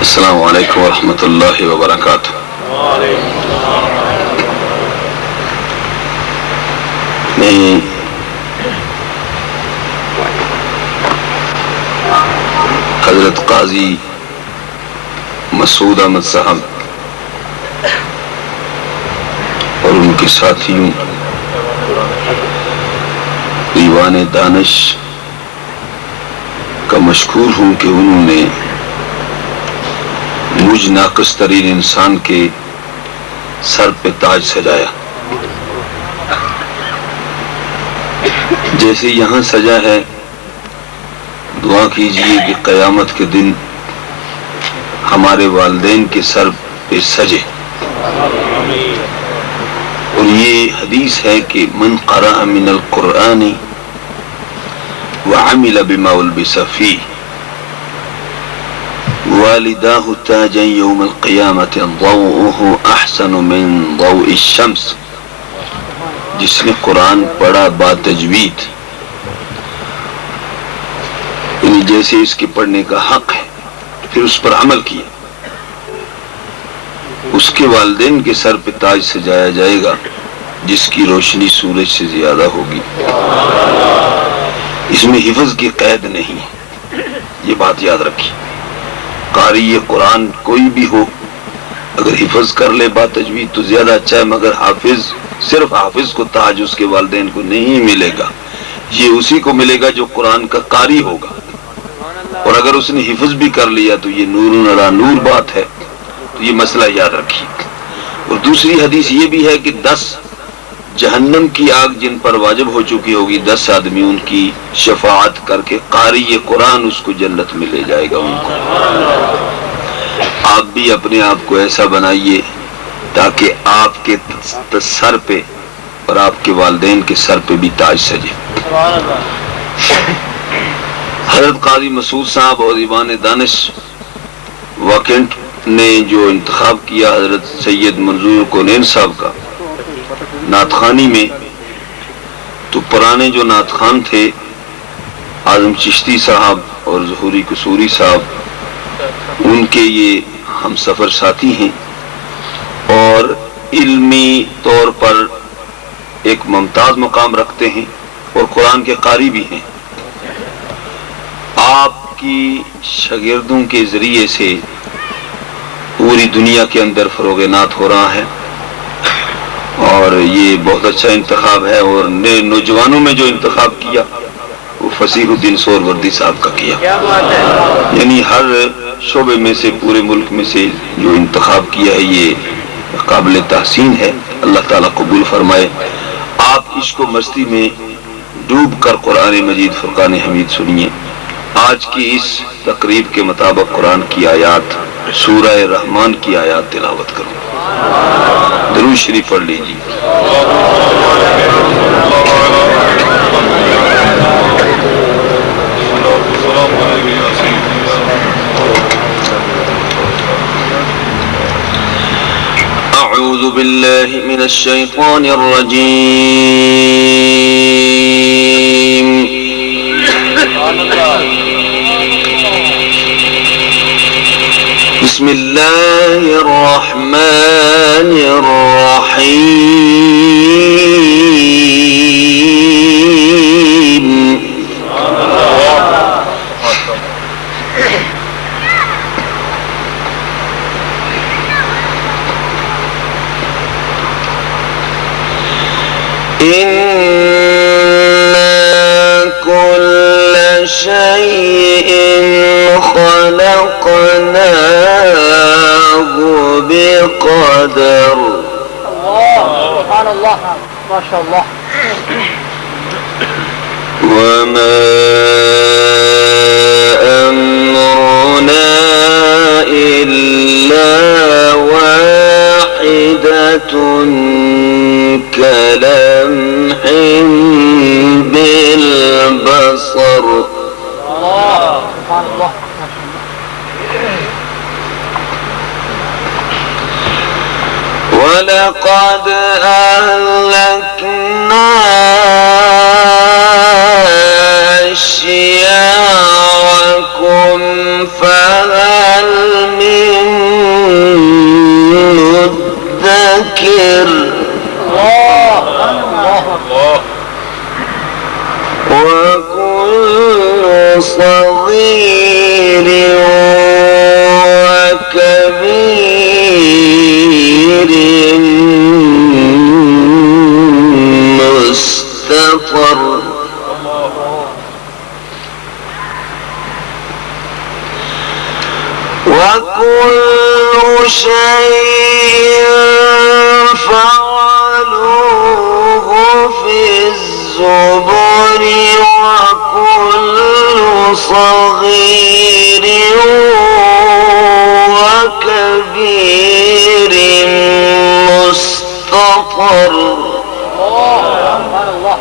السلام علیکم ورحمۃ اللہ وبرکاتہ۔ میں حضرت قاضی مسعود احمد صاحب اور ان کے ساتھیوں دیوان دانش کا مشکور ہوں کہ انہوں نے مجھ ناقص ترین انسان کے سر پہ تاج سجایا، جیسے یہاں سجا ہے۔ دعا کیجئے کہ قیامت کے دن ہمارے والدین کے سر پہ سجے۔ اور یہ حدیث ہے کہ من قرأ من القرآن وعمل بما البس فيه والداہ تاجا یوم القیامت ضوءہ احسن من ضوء الشمس۔ جس نے قرآن پڑھا با تجوید، یعنی جیسے اس کے پڑھنے کا حق ہے، پھر اس پر عمل کیا، اس کے والدین کے سر پہ تاج سجایا جائے گا جس کی روشنی سورج سے زیادہ ہوگی۔ اس میں حفظ کی قید نہیں ہے، یہ بات یاد رکھیے۔ قاری قرآن کوئی بھی ہو، اگر حفظ کر لے با تجوید تو زیادہ اچھا ہے، مگر حافظ، صرف حافظ کو تاج اس کے والدین کو نہیں ملے گا، یہ اسی کو ملے گا جو قرآن کا قاری ہوگا۔ اور اگر اس نے حفظ بھی کر لیا تو یہ نور علی نور بات ہے، تو یہ مسئلہ یاد رکھیے۔ اور دوسری حدیث یہ بھی ہے کہ 10 جہنم کی آگ جن پر واجب ہو چکی ہوگی، 10 آدمی ان کی شفاعت کر کے قاری قرآن اس کو جنت میں لے جائے گا ان کو۔ آپ بھی اپنے آپ کو ایسا بنائیے تاکہ آپ کے سر پہ اور آپ کے والدین کے سر پہ بھی تاج سجے۔ حضرت قاضی مسعود صاحب اور دیوان دانش واکنٹ نے جو انتخاب کیا حضرت سید منظور کونین صاحب کا نعت خوانی میں، تو پرانے جو نعت خوان تھے اعظم چشتی صاحب اور ظہوری قصوری صاحب، ان کے یہ ہم سفر ساتھی ہیں اور علمی طور پر ایک ممتاز مقام رکھتے ہیں اور قرآن کے قاری بھی ہیں۔ آپ کی شاگردوں کے ذریعے سے پوری دنیا کے اندر فروغ نعت ہو رہا ہے، اور یہ بہت اچھا انتخاب ہے۔ اور نوجوانوں میں جو انتخاب کیا وہ فصیح الدین سہروردی صاحب کا کیا، یعنی ہر شعبے میں سے پورے ملک میں سے جو انتخاب کیا ہے یہ قابل تحسین ہے۔ اللہ تعالیٰ قبول فرمائے۔ آپ عشق و مستی میں ڈوب کر قرآن مجید فرقان حمید سنیے۔ آج کی اس تقریب کے مطابق قرآن کی آیات، سورہ رحمان کی آیات تلاوت کروں۔ درود شریف پڑھ لیجیے۔ اعوذ باللہ من الشیطان الرجیم۔ بسم اللہ الرحمن الرحیم۔ إِنَّا كُلَّ شَيْءٍ خَلَقْنَاهُ بِقَدَرٍ۔ سبحان اللہ، ما شاء اللہ۔ وَمَا أَمْرُنَا إِلَّا وَاحِدَةٌ كَلَمْحٍ صغير وكبير مستطر وكل شيء فعلوه في الزبر وكل صغير وكبير مستطر. سبحان الله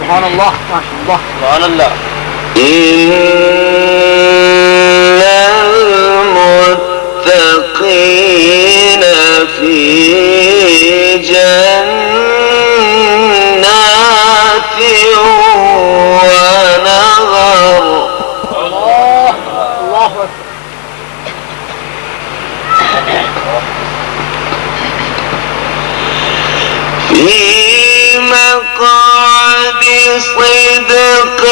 سبحان الله ما شاء الله سبحان الله. إن المتقين في جنات ونهر. الله الله أكبر. في مقعد صدق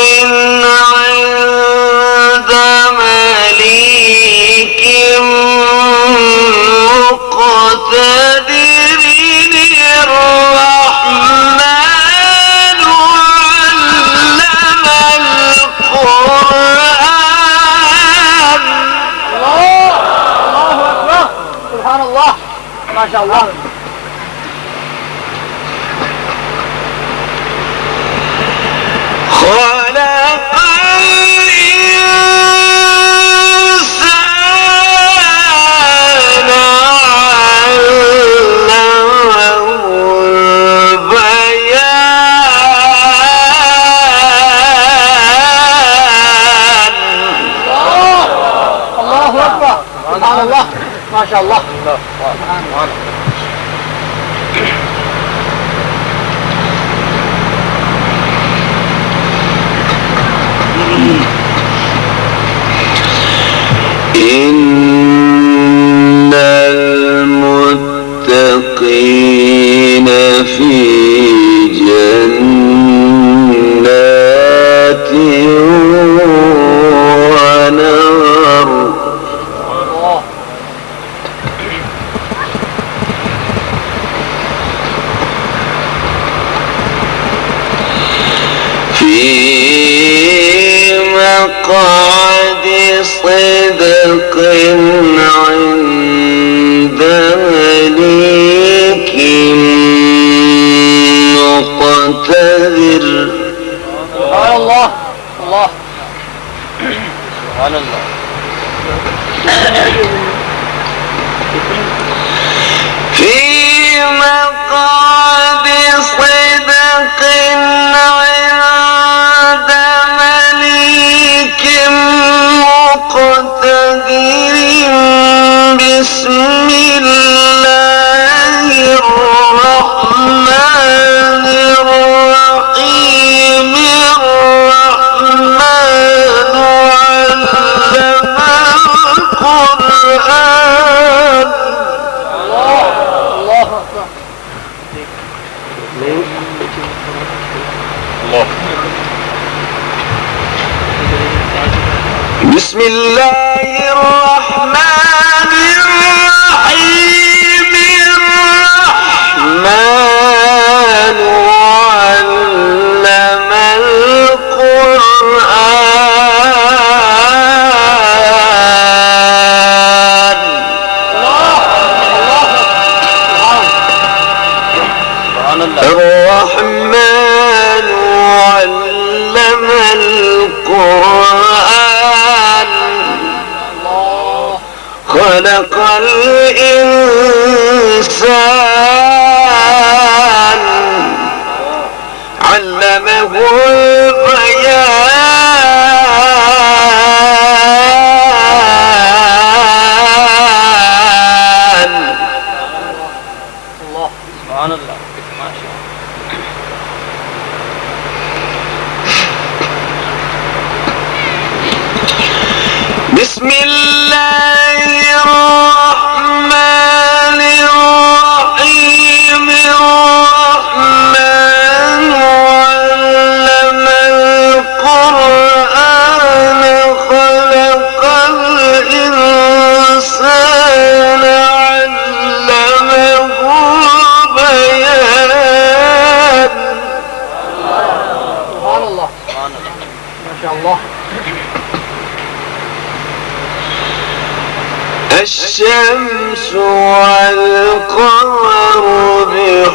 عند مليك مقتدر الرحمن علم القرآن. الله أكبر. سبحان الله ما شاء الله. خلق الإنسان علمه البيان. الله أكبر. سبحان الله ما شاء الله. سبحان الله. إن المتقين في جنات ونهر. في مقعد صدق عند مليك مقتدر. سبحان الله. الله سبحان الله. في مقعد صدق عند مليك مقتدر. بسم الله الرحمن الرحيم. الرحمن علم القرآن. الله أكبر. الله. بسم الله الرحمن الرحيم. الرحمن علم القرآن. سبحان الله. الرحمن علم القرآن. خلق الإنسان علمه البيان. الله سبحان الله ما شاء الله. بسم الله الرحمن الرحيم. الرحمن علم القرآن. الله. الشمس والقمر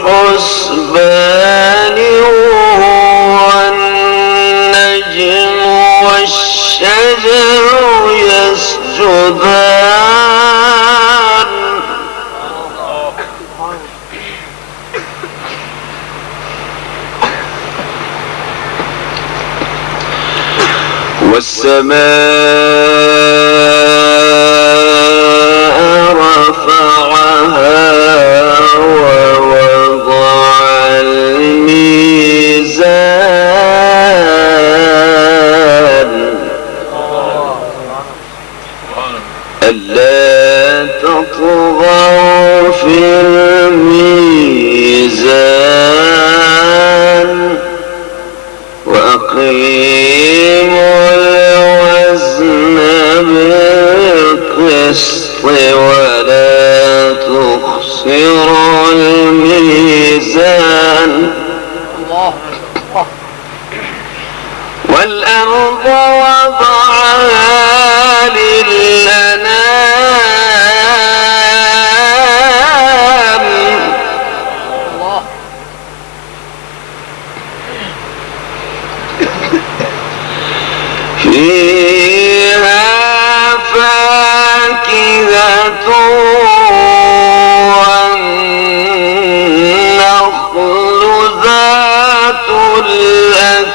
بحسبان والنجم والشجر يسجدان والسماء رفعها ووضع الميزان ألا تطغوا في الميزان وأقيموا الوزن بالقسط ولا تخسروا الميزان الله. والأرض وضعها للأنام الله. فيها فاكهة والنخل ذات الأكمام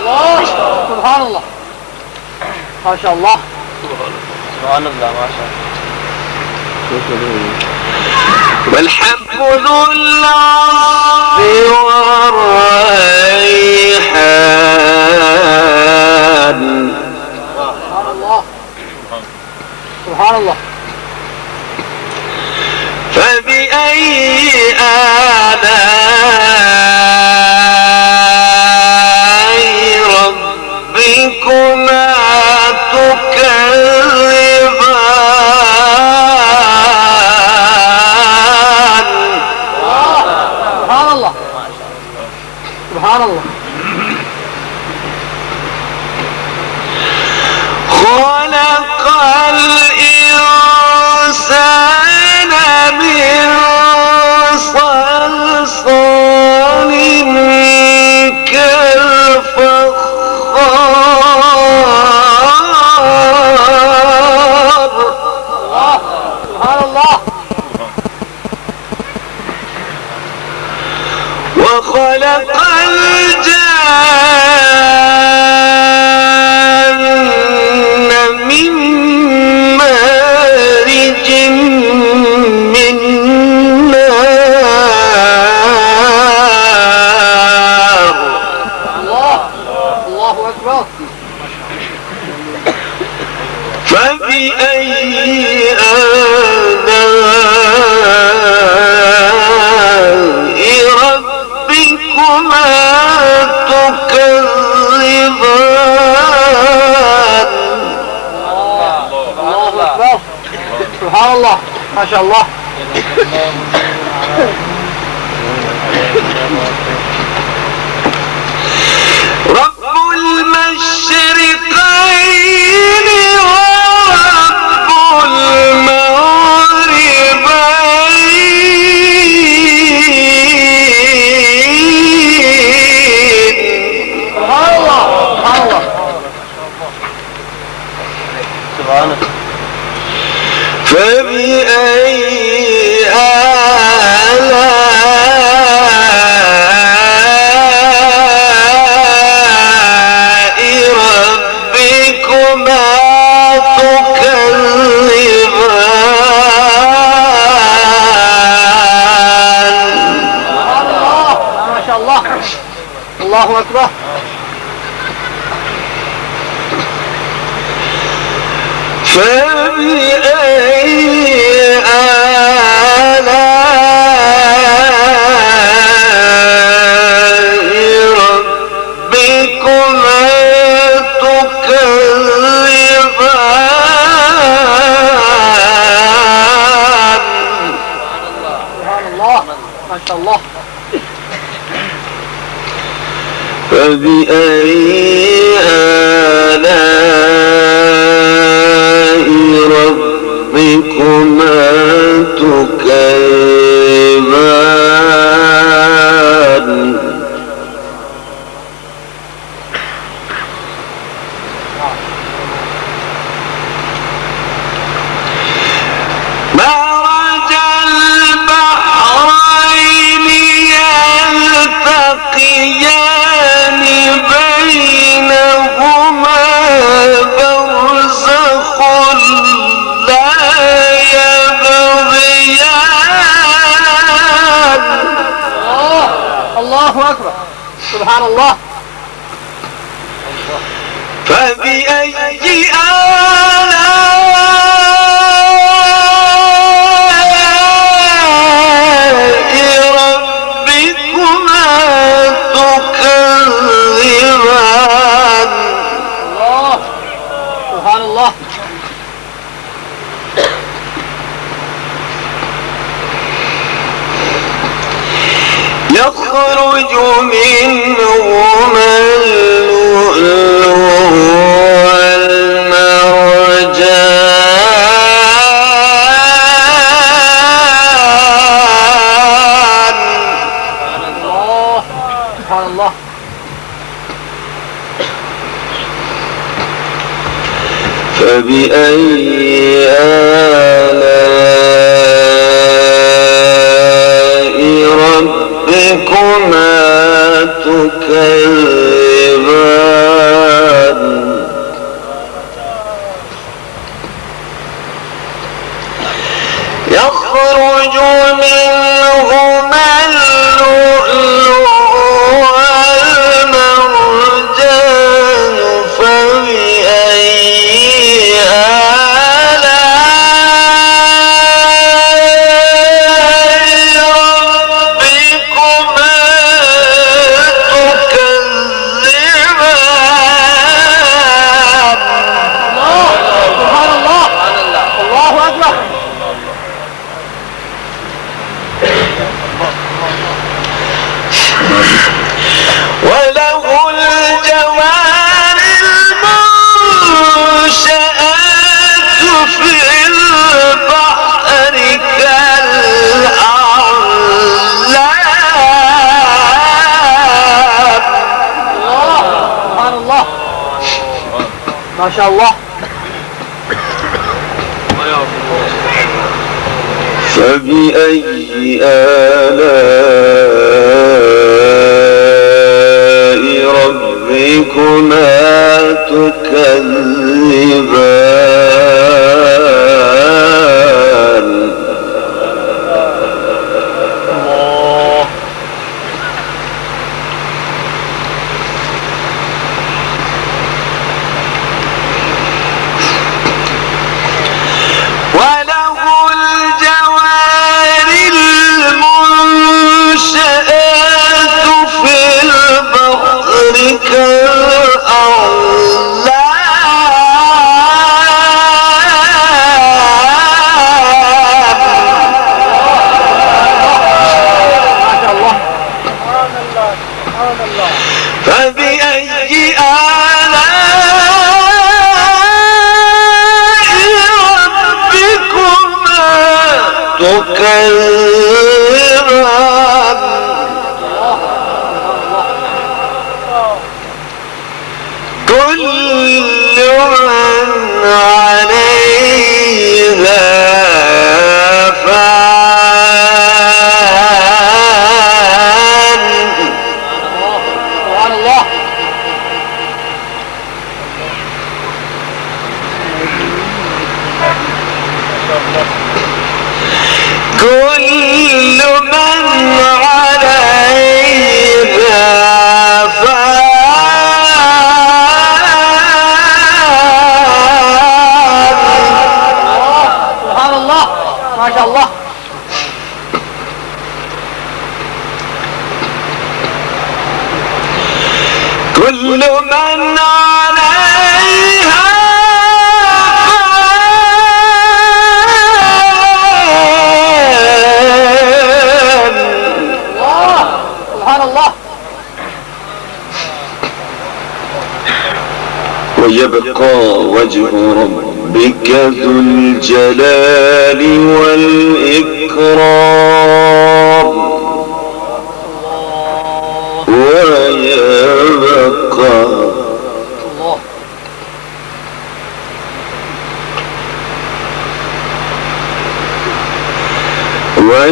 الله. سبحان الله. ما شاء الله. سبحان الله ما شاء الله. والحب ذو العصف والريحان سبحان الله. سبحان الله. فبأي آلاء ربكما تكذبان سبحان الله. سبحان الله. خلق الإنسان من صلصال كالفخار سبحان الله. وخلق الجان من مارج من نار الله. الله أكبر. فبأي آلاء ربكما تكذبان الله أكبر. سبحان الله. ما شاء الله. رب المشرقين ورب المغربين سبحان الله. سبحان الله. سبحان الله. فبأي آلاء ربكما تكذبان سبحان الله. ما شاء الله. الله أكبر. فبأي آلاء ربكما تكذبان سبحان الله. ما شاء الله. فبأي آلاء ربكما تكذبان مرج البحرين يلتقيان بينهما برزخ لا يبغيان. الله أكبر. سبحان الله. فبأي آلاء ربكما تكذبان. الله. سبحان الله. يخرج منهما اللؤلؤ والمرجان. الله. سبحان الله. فبأي آلاء ربكما تكذبان. يخرج منهما اللؤلؤ والمرجان. فبأي آلاء ربكما تكذبان. سبحان الله. الله أكبر. وله الجوار المنشآت في البحر كالأعلام. سبحان الله. ما شاء الله. فبأي آلاء ربكما تكذبان. وله الجوار المنشآت في البحر كالأعلام. ما شاء الله. فبأي ربكما تكذبان. كل من عليها فان. سبحان الله. كل من عليها فان. سبحان الله. ما شاء الله. كل من عليها فان. ويبقى وجه ربك ذو الجلال والإكرام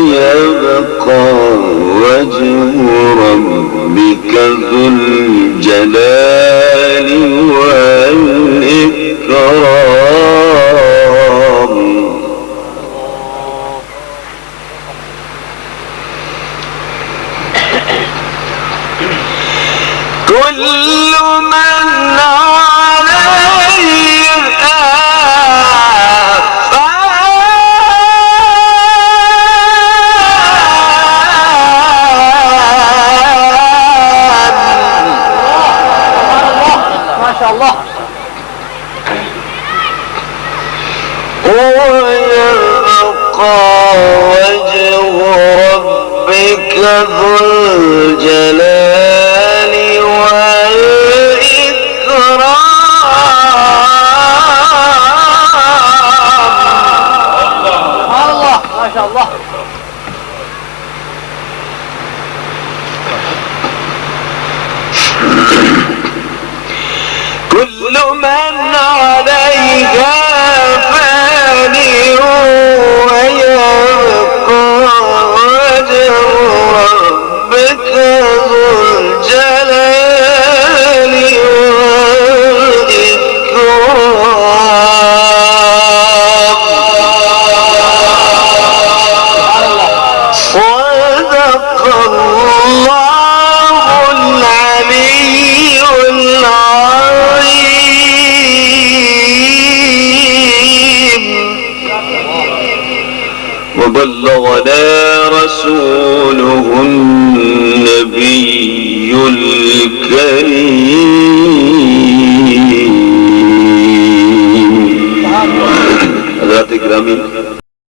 ويبقى وجه ربك ذو الجلال والإكرام كل من عليها الله ويبقى وجه ربك ذو الجلال والإكرام الله ما شاء الله كل من عليها فان ويبقى وجه ربك ذو الجلال والإكرام صدق الله العلي العظيم وبلغنا رسوله النبي الكريم. حضرات اکرامی